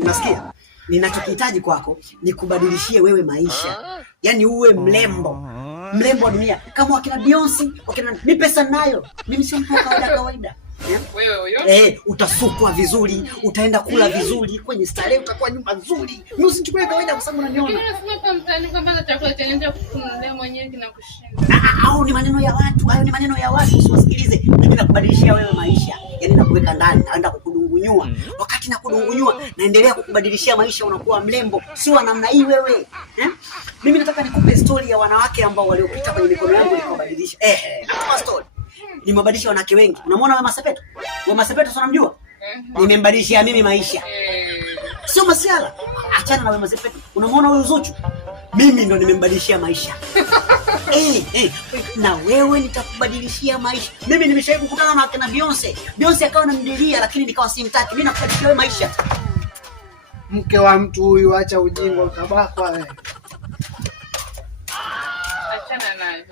Unasikia? Ninachokihitaji kwako ni kubadilishie wewe maisha. Yaani uwe mrembo. Mrembo wa dunia. Kama wakina Beyonce, wakina ni pesa ninayo. Mimi si mtu wa kawaida. Wewe huyo? Utasukwa vizuri, utaenda kula vizuri, kwenye starehe utakuwa nyumba nzuri. Mimi usinichukue kawaida kwa sababu unaniona. Mimi nasema kwa mtani kwamba chakula chenye ndio kununulia mwenyewe kinakushinda. Au ni maneno ya watu, hayo ni maneno ya watu, usiwasikilize. Mimi nakubadilishia wewe maisha. Yaani nakuweka ndani, naenda kukudungunyua. Wakati nakudungunyua, naendelea kukubadilishia maisha, unakuwa mrembo. Sio namna hii wewe. Mimi nataka nikupe story ya wanawake ambao waliopita kwenye mikono yangu nikabadilisha. Nataka story. Nimebadilisha wanawake wengi. Unamwona Wema Sepetu? Wema Sepetu unamjua? Nimembadilishia mimi maisha. Sio masiala. Achana na Wema Sepetu. Unamwona huyu Zuchu? Mimi ndo nimembadilishia maisha. Na wewe nitakubadilishia maisha. Mimi nimeshawahi kukutana na akina Beyonce. Beyonce akawa ananidilia lakini nikawa simtaki. Mimi nakubadilishia wewe maisha. Mke wa mtu huyu, acha ujinga utabakwa wewe. Achana naye.